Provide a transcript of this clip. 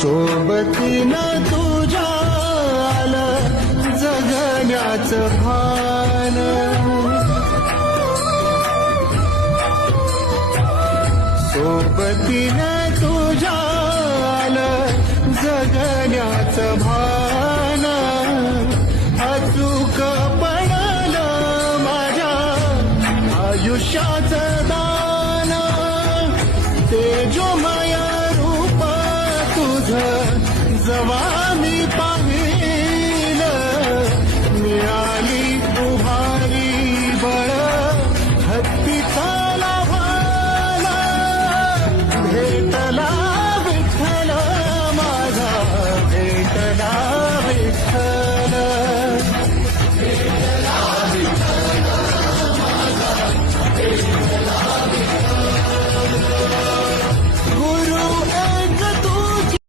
सोबतीनं तुझ्या आलं जगण्याचं भान सोबतीनं तुझ्या आलं जगण्याचं भान अचूक पडलं माझ्या आयुष्याचं दान तेजोमय रूप तुझं जवा मी पाहिलं